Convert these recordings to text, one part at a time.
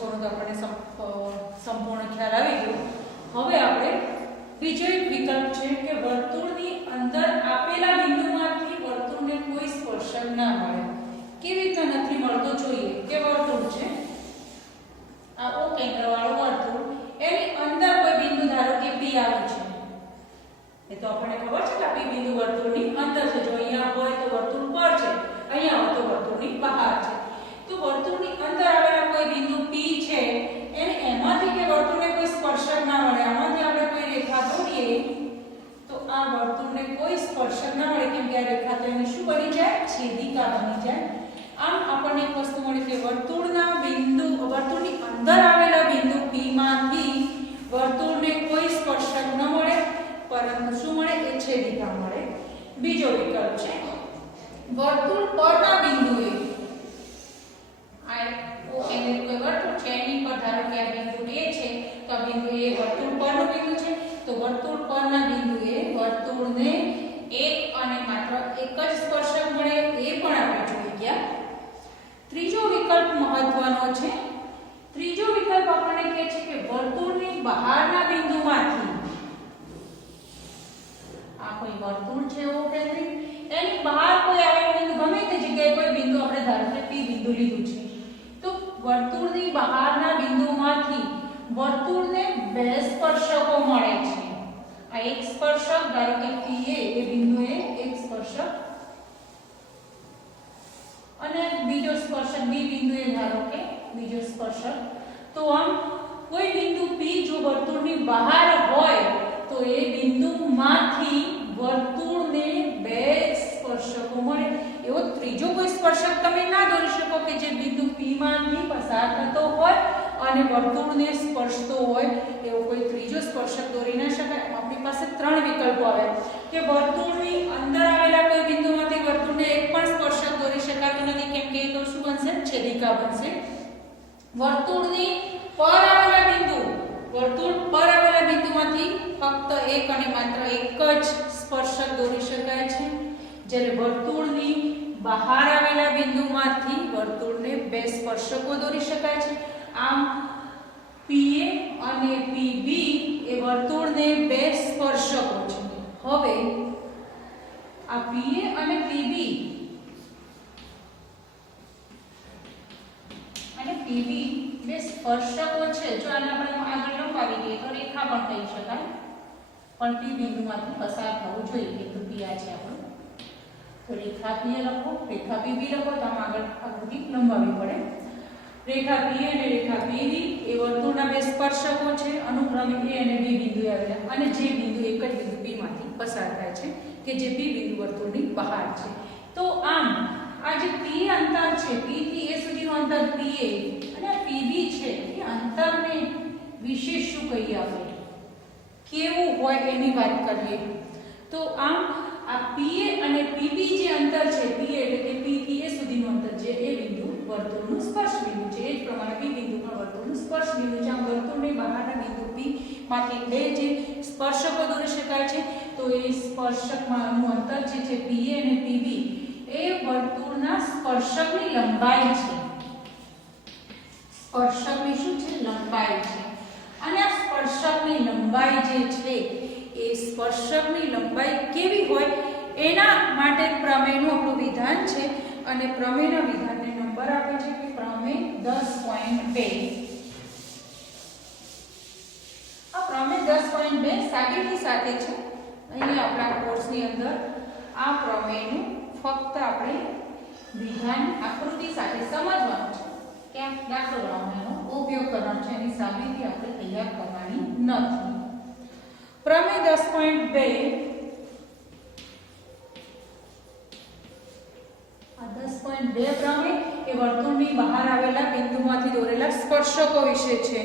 સ્પર્શકોનો તો આપણને સંપૂર્ણ ખ્યાલ આવી ગયો. હવે આપણે બીજો એક વિકલ્પ છે કે વર્તુળની અંદર આપેલા બિંદુમાંથી વર્તુળને કોઈ સ્પર્શક ના મળે. કેવી રીતે નથી મળતો જોઈએ કે વર્તુળ છે, આ ઓ કેન્દ્ર વાળું વર્તુળ, એની અંદર કોઈ બિંદુ ધારો કે P આવ્યું છે. એ તો આપણને ખબર છે કે આ P બિંદુ વર્તુળની અંદર છે. જો અહીંયા હોય તો વર્તુળ પર છે, અહીંયા હોય તો વર્તુળની બહાર છે. તો વર્તુળની અંદર આવેલા કોઈ બિંદુ P છે એને એમાંથી કે વર્તુળને કોઈ સ્પર્શક ના મળે, આમાંથી આપણે કોઈ રેખા દોરીએ તો આ વર્તુળને કોઈ સ્પર્શક ના મળે, કેમ કે આ રેખા તો એની શું બની જાય, છેદિકા બની જાય. આમ આપણને એક વસ્તુ મળી કે વર્તુળની અંદર આવેલા બિંદુ P માંથી વર્તુળને કોઈ સ્પર્શક ન મળે, પરંતુ શું મળે, એ છેદિકા મળે. બીજો વિકલ્પ છે વર્તુળ પરના બિંદુએ, આ ઓ કેન્દ્રિત કોઈ વર્તુળ છે એની પર ધારો કે આ બિંદુ A છે તો આ બિંદુ A વર્તુળ પરનું બિંદુ છે, તો વર્તુળ પરના બિંદુએ વર્તુળને એક અને માત્ર એક જ સ્પર્શક મળે, એ પણ આપણે જોઈ ગયા. ત્રીજો વિકલ્પ મહત્વનો છે. ત્રીજો વિકલ્પ આપણને કહે છે કે વર્તુળની બહારના બિંદુમાંથી, આ કોઈ વર્તુળ છે ઓ કેન્દ્રિત, એની બહાર કોઈ આવેલું બિંદુ, ગમે તે જગ્યાએ કોઈ બિંદુ આપણે ધારો કે P બિંદુ લીધું છે, તો વર્તુળની બહારના બિંદુમાંથી વર્તુળને બે સ્પર્શકો મળે છે. આ એક સ્પર્શક ધારો કે P એ બિંદુએ એક સ્પર્શક અને બીજો સ્પર્શક B બિંદુએ ધારો કે બીજો સ્પર્શક. તો આમ કોઈ બિંદુ P જો વર્તુળની બહાર હોય તો એ બિંદુમાંથી વર્તુળને બે સ્પર્શકો મળે. એવો ત્રીજો કોઈ સ્પર્શક તમે ના દોરી શકો કે જે બિંદુ P માંથી પસાર થતો હોય અને વર્તુળને સ્પર્શતો હોય, એવો કોઈ ત્રીજો સ્પર્શક દોરી ના શકાય. આપણી પાસે ત્રણ વિકલ્પો આવે કે વર્તુળની અંદર આવેલા કોઈ બિંદુમાંથી વર્તુળને એક પણ સ્પર્શક દોરી શકાતું નથી, કેમ કે એ તો શું બનશે, છેદિકા બનશે. વર્તુળ પર આવેલા બિંદુમાંથી ફક્ત એક અને માત્ર એક જ સ્પર્શક દોરી શકાય છે, જ્યારે વર્તુળની બહાર આવેલા બિંદુમાંથી વર્તુળને બે સ્પર્શકો દોરી શકાય છે. આમ PA અને PB એ વર્તુળને બે સ્પર્શકો છે. હવે આ PA અને PB બે સ્પર્શકો છે. જો આને આપણે આગળ લંબાવી દઈએ તો રેખા પણ કહી શકાય, પણ P બિંદુમાંથી પસાર થવું જોઈએ. બિંદુ P આ છે આપણું, તો રેખા P લખો, રેખા PB લખો, તો આમ આગળ આકૃતિ લંબાવવી પડે. રેખા PA અને રેખા PB એ વર્તુળના બે સ્પર્શકો છે, અનુક્રમે A અને B બિંદુએ આવેલા, અને જે બિંદુ એક જ બિંદુ P માંથી પસાર થાય છે કે જે P બિંદુ વર્તુળની બહાર છે. તો આમ આ જે P અંતર છે, P થી A સુધીનું અંતર PA અને આ PB છે, એ અંતરને વિશે શું કહીએ આપણે, કેવું હોય એની વાત કરીએ. તો આમ આ PA અને PB જે અંતર છે, PA એટલે કે P થી A સુધીનું અંતર છે, એ બિંદુ વર્તુળનું સ્પર્શ બિંદુ છે. એ જ પ્રમાણે P બિંદુ પણ વર્તુળનું સ્પર્શ બિંદુ છે. આમ વર્તુળની બહારના બિંદુ P માંથી બે જે સ્પર્શકો દોરી શકાય છે, તો એ સ્પર્શકમાંનું અંતર જે છે PA અને PB એ વર્તુળના સ્પર્શકની લંબાઈ છે. સ્પર્શકની શું છે, લંબાઈ છે. અને આ સ્પર્શકની લંબાઈ જે છે એ સ્પર્શકની લંબાઈ કેવી હોય એના માટે પ્રમેયનું આપણું વિધાન છે, અને પ્રમેયના વિધાનને નંબર આપે છે કે પ્રમેય 10.2. આ પ્રમેય 10.2 સાબિતી સાથે છે. અહીંયા આપણા કોર્સની અંદર આ પ્રમેયનું ફક્ત આપણે વિધાન આકૃતિ સાથે સમજવાનું છે, ક્યાં દાખલો ગણવાનો ઉપયોગ કરવાનો છે, એની સાબિતી આપણે તૈયાર કરવાની નથી. પ્રમેય 10.2 આ 10.2 પ્રમેય એ વર્તુળની બહાર આવેલા બિંદુમાંથી દોરેલા સ્પર્શકો વિશે છે.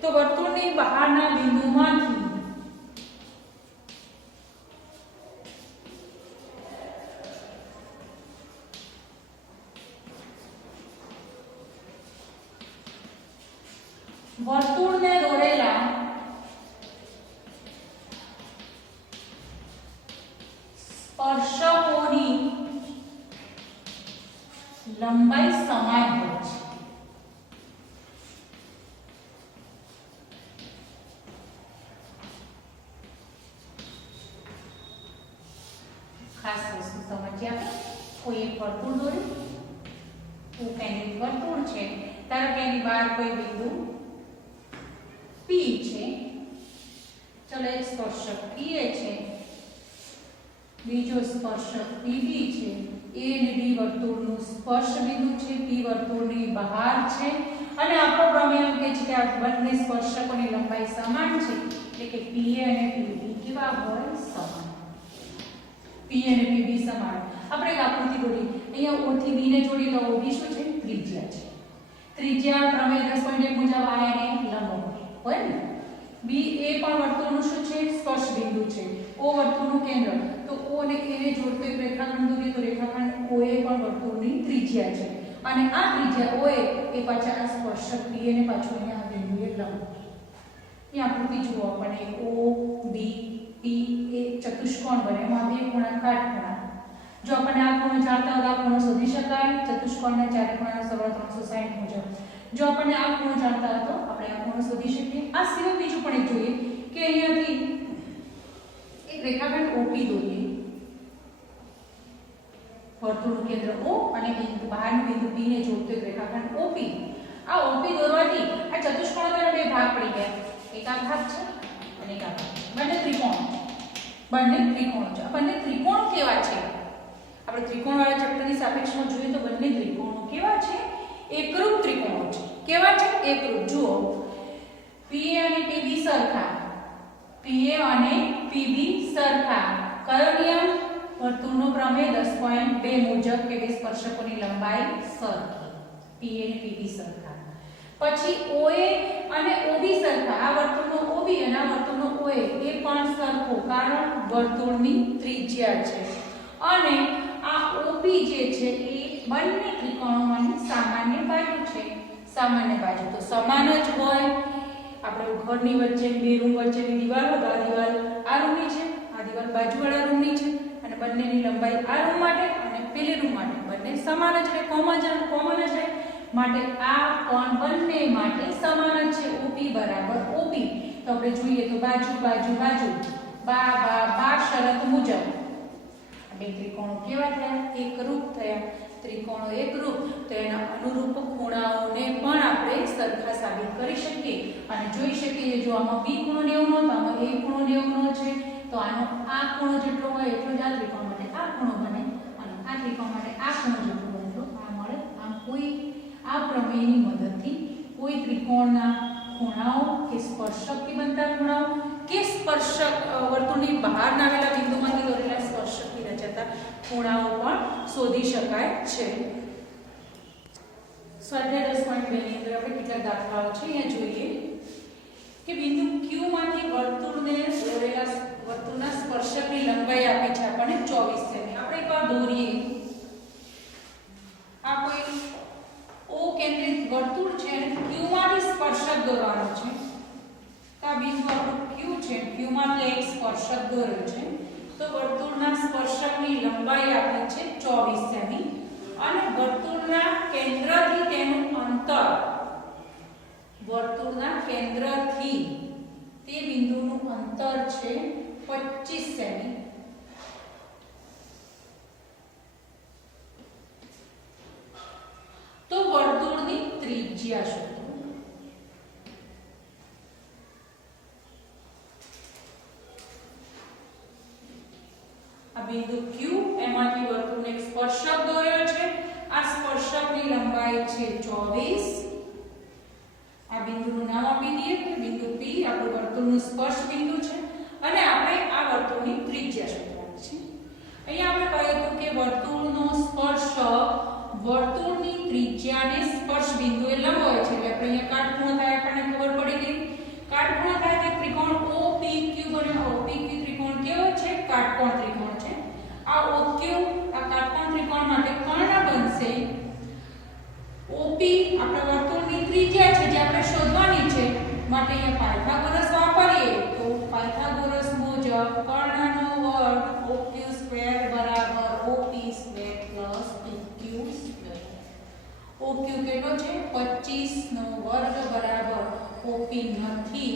તો વર્તુળની બહારના બિંદુમાંથી વર્તુળને દોરેલા સ્પર્શકોની લંબાઈ સમાન હોય છે. ખાસ વસ્તુ સમજીએ આપણે. કોઈ એક વર્તુળ દોર્યું, કેન્દ્રિત વર્તુળ છે, ધારો કે એની બહાર કોઈ બિંદુ P છે, ચલો એક સ્પર્શક PA છે, બીજો સ્પર્શક PB છે, A અને B વર્તુળનું સ્પર્શ બિંદુ છે, P વર્તુળની બહાર છે અને આપણો પ્રમેય એમ કહે છે કે આ બંને સ્પર્શકોની લંબાઈ સમાન છે, એટલે કે PA અને PB કેવા હોય? સમાન. PA અને PB સમાન. આપણે એક આકૃતિ દોરી, અહીંયા O થી B ને જોડી તો OB શું છે? ત્રિજ્યા છે. ત્રિજ્યા પ્રમેય 10.1 મુજબ આ એને લંબ હોય ને. B એ પણ વર્તુળનું શું છે? સ્પર્શ બિંદુ છે. O વર્તુળનું કેન્દ્ર. તો O અને A ને જોડતો એક રેખાખંડ દોરીએ તો રેખાખંડ OA પણ વર્તુળની ત્રિજ્યા છે અને આ ત્રિજ્યા OA એ પાછા આ સ્પર્શક PA ને પાછું અહીંયા આ બિંદુએ લંબ. અહીં આકૃતિ જુઓ, આપણને O B P એ ચતુષ્કોણ બને, એમાં બે ખૂણા કાટખૂણા. જો આપણને આ ખૂણો જાણતા હોય તો આ ખૂણો શોધી શકાય ચતુષ્કોણના ચારે ખૂણાનો સરવાળો 360 મુજબ. જો આપણને આ ખૂણો જાણતા હોય તો આપણે આ ખૂણો શોધી શકીએ. આ સિવાય બીજું પણ એક જોઈએ કે અહીંયાથી એક રેખાખંડ OP દોરીએ, વર્તુળનું કેન્દ્ર O અને બિંદુ બહારનું બિંદુ P ને જોડતો એક રેખાખંડ OP. આ OP દોરવાથી આ ચતુષ્કોણના બે ભાગ પડી ગયા, એક આ ભાગ છે અને એક આ ભાગ. બંને ત્રિકોણ છે. આ બંને ત્રિકોણ કેવા છે? આપણે ત્રિકોણવાળા ચેપ્ટરની સાપેક્ષમાં જોઈએ તો બંને ત્રિકોણો કેવા છે? એકરૂપ ત્રિકોણો છે. કેવા છે? એકરૂપ. જુઓ, PA અને PB સરખા, PA અને PB સરખા. કયો નિયમ? વર્તુળનો પ્રમેય 10.2 મુજબ કે બે સ્પર્શકોની લંબાઈ સરખી. PA અને PB સરખા. પછી OA અને OB સરખા. આ વર્તુળનો OB અને આ વર્તુળનો OA એ પણ સરખો, કારણ વર્તુળની ત્રિજ્યા છે. અને આ OP જે છે એ બંને ત્રિકોણોમાંની સામાન્ય બાજુ છે. સામાન્ય બાજુ તો સમાન જ હોય. આપણે ઘરની વચ્ચે બે રૂમ વચ્ચેની દીવાલ હોય, આ દીવાલ આ રૂમની છે, આ દીવાલ બાજુવાળા રૂમની છે અને બંનેની લંબાઈ આ રૂમ માટે અને પેલી રૂમ માટે બંને સમાન જ છે, કોમન જ છે. માટે આ કોણ બંને માટે સમાન જ છે. OP બરાબર OB. તો આપણે જોઈએ તો બાજુ બા શરત મુજબ બે ત્રિકોણો કેવા થયા? એકરૂપ થયા. ત્રિકોણો એકરૂપ તો એના અનુરૂપ ખૂણાઓને પણ આપણે સરખા સાબિત કરી શકીએ અને જોઈ શકીએ. જો આમાં B ખૂણો 90 નો, તો આમાં A ખૂણો 90 નો છે, તો આનો આ ખૂણો જેટલો હોય એટલો જ આ ત્રિકોણ માટે આ ખૂણો બને અને આ ત્રિકોણ માટે આ ખૂણો જેટલો બને તો આ મળે. આમ કોઈ આ પ્રમેયની મદદથી કોઈ ત્રિકોણના ખૂણાઓ કે સ્પર્શકથી બનતા ખૂણાઓ કે સ્પર્શક વર્તુળની બહારના આવેલા બિંદુમાંથી દોરેલા સ્પર્શકથી રચાતા ખૂણાઓ પણ શોધી શકાય છે. સ્વાધ્યાય 10.2 ની અંદર આપણે કેટલાક દાખલાઓ છે અહીંયા જોઈએ કે બિંદુ Q માંથી વર્તુળને દોરેલા વર્તુળના સ્પર્શકની લંબાઈ આપી છે આપણને 24 સેમી. આપણે એકવાર દોરીએ. આ કોઈ O કેન્દ્રિત વર્તુળ છે અને Q માંથી સ્પર્શક દોરવાનો છે. તો આ બિંદુ આપણું Q છે, Q માંથી એક સ્પર્શક દોર્યો છે. તો વર્તુળના સ્પર્શકની લંબાઈ આપી છે 24 સેમી અને વર્તુળના કેન્દ્રથી તેનું અંતર, વર્તુળના કેન્દ્રથી તે બિંદુનું અંતર છે 25 સેમી. તો વર્તુળની ત્રિજ્યા શોધો. આ બિંદુ Q એમાંથી વર્તુળને એક સ્પર્શક દોર્યો છે. આ સ્પર્શકની લંબાઈ છે 24. આ બિંદુનું નામ આપી દઈએ કે બિંદુ P આપણું વર્તુળનું સ્પર્શ બિંદુ છે અને આપણે આ વર્તુળની ત્રિજ્યા શોધવાની છે. અહીંયા આપણે કહ્યું હતું કે વર્તુળનો સ્પર્શક વર્તુળની ત્રિજ્યાને સ્પર્શ બિંદુએ લંબ હોય છે. એટલે આપણે અહીંયા કાટખૂણો થાય આપણને ખબર પડી ગઈ. કાટખૂણો થાય તો ત્રિકોણ OPQ બને. OPQ ત્રિકોણ કેવો છે? કાટકોણ ત્રિકોણ છે. આ OQ આ કાટકોણ ત્રિકોણ માટે કર્ણ બનશે. OP આપણા વર્તુળની ત્રિજ્યા છે જે આપણે શોધવાની છે. માટે અહીંયા પાયથાગોરસ વાપરીએ તો પાયથાગોરસ મુજબ કર્ણનો વર્ગ OQ² બરાબર OP² PQ². OQ કેટલો છે? 25 નો વર્ગ બરાબર OP નથી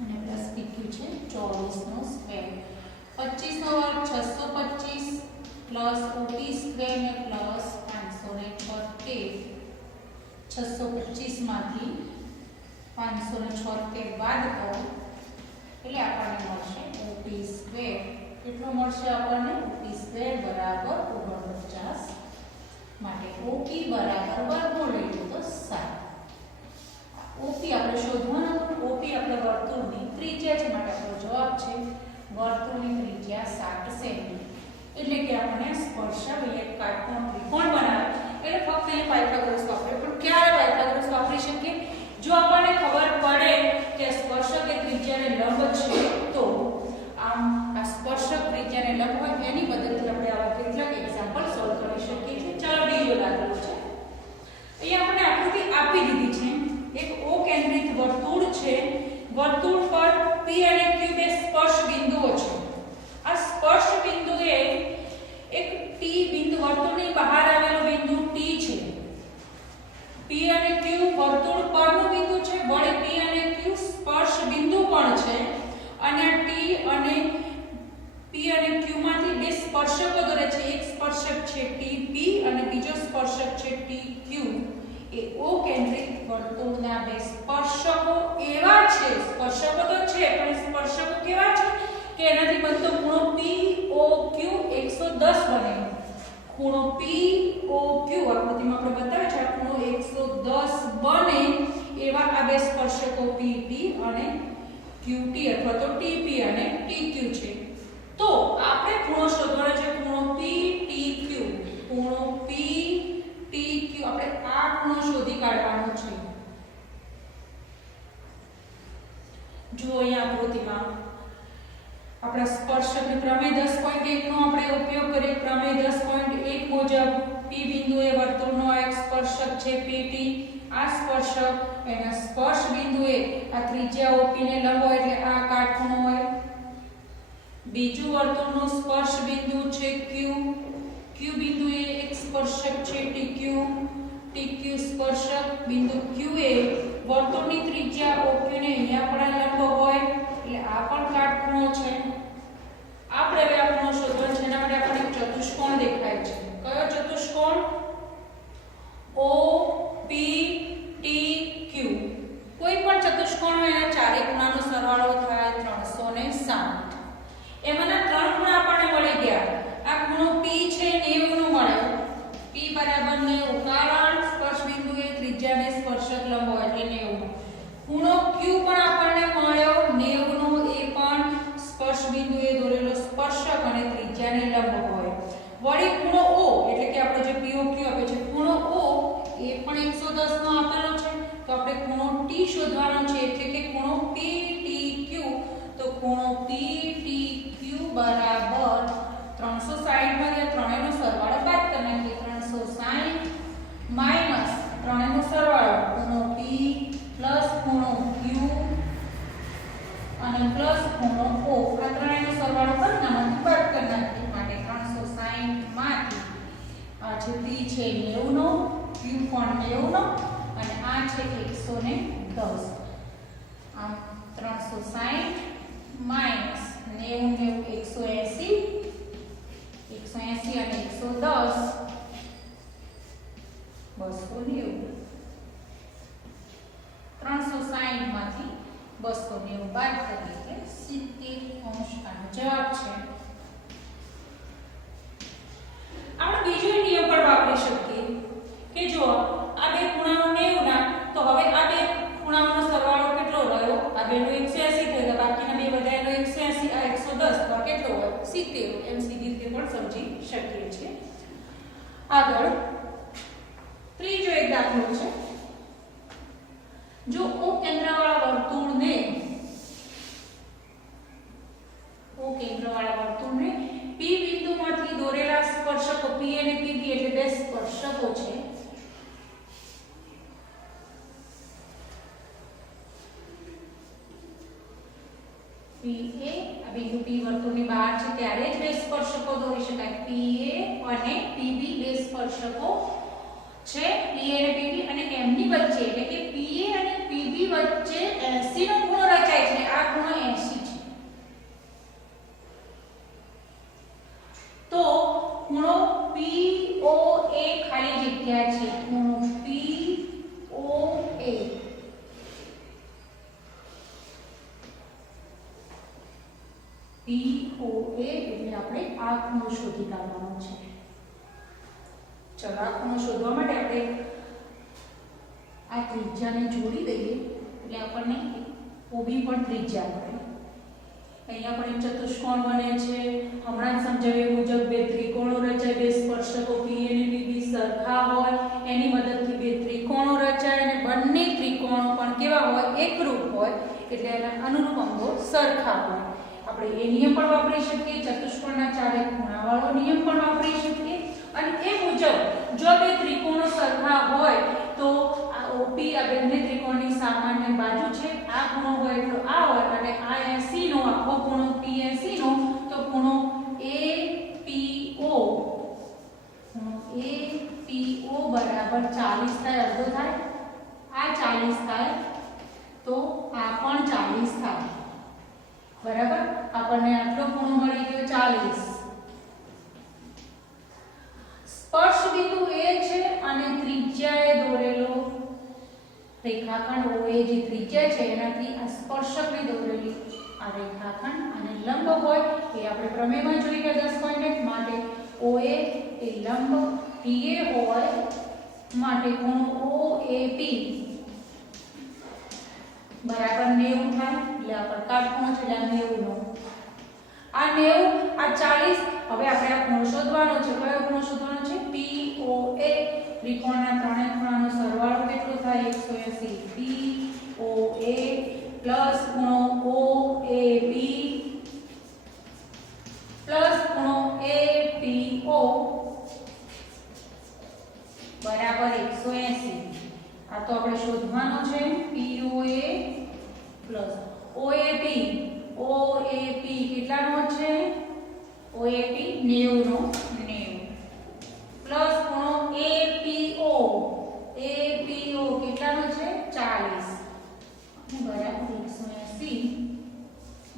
અને પ્લસ PQ છે 24 નો સ્ક્વેર. 25 નો વર્ગ 625 પ્લસ OP સ્ક્વેર ને પ્લસ 576 625 માંથી 576 બાદ કરો એટલે આપણને મળશે OP સ્ક્વેર. કેટલો મળશે આપણને? OP સ્ક્વેર બરાબર 49. માટે OP બરાબર વર્ગમૂળ લઈએ તો 7. OP આપણે શોધવાનું હતું. OP આપણે વર્તુળની ત્રિજ્યા છે માટે આપણો જવાબ છે વર્તુળની ત્રિજ્યા 7 સેમી. એટલે કે આપણે સ્પર્શક એક કાટકોણ ત્રિકોણ બનાવે એટલે ફક્ત અહીં પાયથાગોરસ વાપરે. પણ ક્યારે પાયથાગોરસ વાપરી શકીએ? જો આપણને ખબર પડે કે સ્પર્શક એ ત્રિજ્યાને લંબ છે તો આમ આ સ્પર્શક ત્રિજ્યાને લંબ હોય એની મદદથી આપણે આવા કેટલાક એક્ઝામ્પલ સોલ્વ કરી શકીએ છીએ. ચાલો બીજો દાખલો છે. અહીંયા આપણે આકૃતિ આપી દીધી છે. એક O કેન્દ્રિત વર્તુળ છે. વર્તુળ પર P અને Q બે સ્પર્શ બિંદુઓ છે. આ સ્પર્શ બિંદુએ એક T બિંદુ વર્તુળની બહાર આવેલું બિંદુ T છે. P અને Q વર્તુળ પરનું બિંદુ છે. વળી P અને Q સ્પર્શ બિંદુ પણ છે અને T અને P અને Q માંથી બે સ્પર્શકો દોરે છે. એક સ્પર્શક છે TP અને બીજો સ્પર્શક છે TQ. એ O કેન્દ્રિત વર્તુળના બે સ્પર્શકો એવા છે, સ્પર્શકો તો છે પણ સ્પર્શકો કેવા છે કે એનાથી બનતો ખૂણો POQ 110 બને. ખૂણો POQ આકૃતિમાં આપણે બતાવે છે આ ખૂણો 110 બને એવા આ બે સ્પર્શકો PP અને QT અથવા તો TP અને TQ છે. તો આપણે ખૂણો શોધવાનો છે ખૂણો PTQ. ખૂણો PTQ આપણે આ ખૂણો શોધી કાઢવાનો છે. જો અહીંયા આકૃતિમાં આપણા સ્પર્શકની પ્રમેય 10.1 નો આપણે ઉપયોગ કરીએ. પ્રમેય 10.1 મુજબ P બિંદુએ વર્તુળનો એક સ્પર્શક છે PT. આ સ્પર્શક એના સ્પર્શ બિંદુએ આ ત્રિજ્યા OP ને લંબ હોય એટલે આ કાટખૂણો હોય. બીજું વર્તુળનું સ્પર્શ બિંદુ છે Q. Q બિંદુએ એક સ્પર્શક છે TQ. TQ સ્પર્શક બિંદુ Q એ વર્તુળની ત્રિજ્યા OQ ને અહીંયા પણ લંબ હોય એટલે આ પણ કાટખૂણો છે. આપણે હવે આ ખૂણો શોધવાનો છે. એના માટે આપણને એક ચતુષ્કોણ દેખાય છે. કયો ચતુષ્કોણ? OPTQ. કોઈ પણ ચતુષ્કોણ હોય એના ચારે ખૂણાનો સરવાળો થાય 360. એમાંના ત્રણ ખૂણા આપણને મળી ગયા. આ ખૂણો P છે 90 નો મળ્યો. P બરાબર 90 કારણ સ્પર્શ બિંદુએ ત્રિજ્યાને સ્પર્શક લંબ હોય એટલે 90. ખૂણો Q પણ આપણને મળ્યો 90 નો. એ પણ સ્પર્શ બિંદુએ દોરેલો સ્પર્શક અને ત્રિજ્યાને લંબ હોય. વળી ખૂણો O એટલે કે આપણે જે POQ આપે છે ખૂણો O એ પણ 110 નો આપેલો છે. તો આપણે ખૂણો T શોધવાનો છે એટલે કે ખૂણો PTQ. તો ખૂણો PTQ બરાબર 360 માંથી ત્રણેયનો સરવાળો બાદ કરી નાખીએ. 360 માઈનસ ત્રણેયનો સરવાળો ખૂણો P પ્લસ ખૂણો Q અને પ્લસ ખૂણો O. આ ત્રણેયનો સરવાળો કરીને આમાંથી બાદ કરી નાખીએ. માટે 360 માંથી આ છે P છે 90 નો, Q પણ 90 નો અને આ છે 110. આમ 360 માઈનસ 90 180 અને 110 290. 360 માંથી 290 બાદ કરીએ એટલે 70° આનો જવાબ છે. આપણે બીજો નિયમ પણ વાપરી શકીએ કે જો આ બે ખૂણાઓ 90 ના તો હવે આ બે ખૂણાઓનો સરવાળો કેટલો રહ્યો? આ બેનો 180 થયો. બાકીના બે બધાનો 180 આ 110 તો કેટલો હોય? 70. એમ સીધી રીતે પણ સમજી શકીએ છીએ. આગળ ત્રીજો એક દાખલો છે. જો O કેન્દ્રવાળા વર્તુળને P બિંદુમાંથી દોરેલા સ્પર્શકો P અને PB એટલે બે સ્પર્શકો છે. PA આ બિંદુ P વર્તુળની બહાર છે ત્યારે જ બે સ્પર્શકો દોરી શકાય. PA અને PB બે સ્પર્શકો છે. PA અને PB અને એમની વચ્ચે એટલે કે PA અને PB વચ્ચે 80 નો ખૂણો રચાય છે. આ ખૂણો 80 છે. POA એટલે આપણે આ ખૂણો શોધી કાઢવાનો છે. ચલો આ ખૂણો શોધવા માટે આપણે આ ત્રિજ્યાને જોડી દઈએ એટલે આપણને OB પણ ત્રિજ્યા મળે. અહીંયા પણ એક ચતુષ્કોણ બને છે. હમણાં જ સમજાવ્યા મુજબ બે ત્રિકોણો રચાય, બે સ્પર્શકો P અને PB સરખા હોય એની મદદથી બે ત્રિકોણો રચાય અને બંને ત્રિકોણો પણ કેવા હોય? એકરૂપ હોય એટલે એના અનુરૂપ અંગો સરખા હોય. આપણે એ નિયમ પણ વાપરી શકીએ, ચતુષ્કોણના ચારે ખૂણાવાળો નિયમ પણ વાપરી શકીએ અને એ મુજબ જો બે ત્રિકોણો સરખા હોય તો આ OP આ બંને ત્રિકોણની સામાન્ય બાજુ છે. આ ખૂણો હોય એટલે આ હોય અને આ 80 નો આખો ખૂણો P80 નો તો ખૂણો APO બરાબર 40 થાય. અડધો થાય, આ 40 થાય તો આ પણ 40 થાય. બરાબર, આપણને આટલો ખૂણો મળી ગયો 40. સ્પર્શ બિંદુ એ છે અને ત્રિજ્યાએ દોરેલો રેખાખંડ OA જે ત્રિજ્યા છે એનાથી આ સ્પર્શકને દોરેલી આ રેખાખંડ અને લંબ હોય એ આપણે પ્રમેયમાં જોઈ ગયા 10.1 માટે OA એ લંબ TA હોય માટે ખૂણો OAP બરાબર 90 થાય. એટલે આ પ્રકાશ ખૂણો છે એટલે 90 નો આ 90 આ 40. હવે આપણે આ ખૂણો શોધવાનો છે. કયો ખૂણો શોધવાનો છે? POA. ત્રિકોણના ત્રણેય ખૂણાનો સરવાળો કેટલો થાય? 180. POA પ્લસ ખૂણો OAB પ્લસ ખૂણો APO બરાબર 180. આ તો આપણે શોધવાનો છે. POA plus OAP. OAP કેટલાનો છે? OAP 90 નો 90 પ્લસ ખૂણો APO. APO કેટલાનો છે? 40 બરાબર 180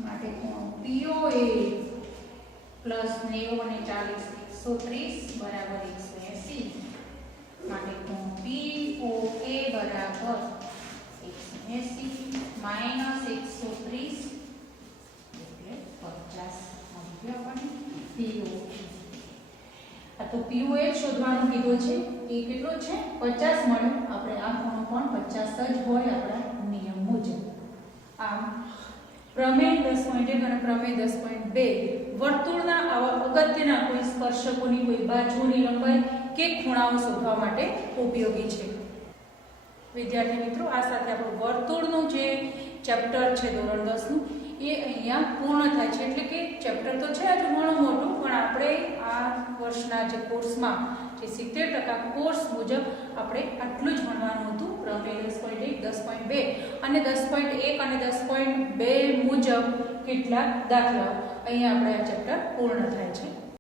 માટે ખૂણો POA પ્લસ 90 અને 40 130 બરાબર 180 માટે ખૂણો POA બરાબર 180 માઈનસ 130 એટલે 50 મળી ગયો આપણને POA. આ તો POA શોધવાનું કીધું છે. એ કેટલો છે? 50 મળ્યો. આપણે આ ખૂણો પણ 50 જ હોય આપણા નિયમ મુજબ. આમ પ્રમેય 10.1 અને પ્રમેય 10.2 વર્તુળના આવા અગત્યના કોઈ સ્પર્શકોની કોઈ બાજુની લંબાઈ કે ખૂણાઓ શોધવા માટે ઉપયોગી છે. વિદ્યાર્થી મિત્રો, આ સાથે આપણું વર્તુળનું જે ચેપ્ટર છે ધોરણ 10 નું એ અહીંયા પૂર્ણ થાય છે. એટલે કે ચેપ્ટર તો છે હજુ ઘણું મોટું, પણ આપણે આ વર્ષના જે કોર્સમાં જે 70% કોર્સ મુજબ આપણે આટલું જ ભણવાનું હતું. પ્રમેય 10.1 10.2 અને 10.1 અને 10.2 મુજબ કેટલાક દાખલાઓ અહીંયા આપણે આ ચેપ્ટર પૂર્ણ થાય છે.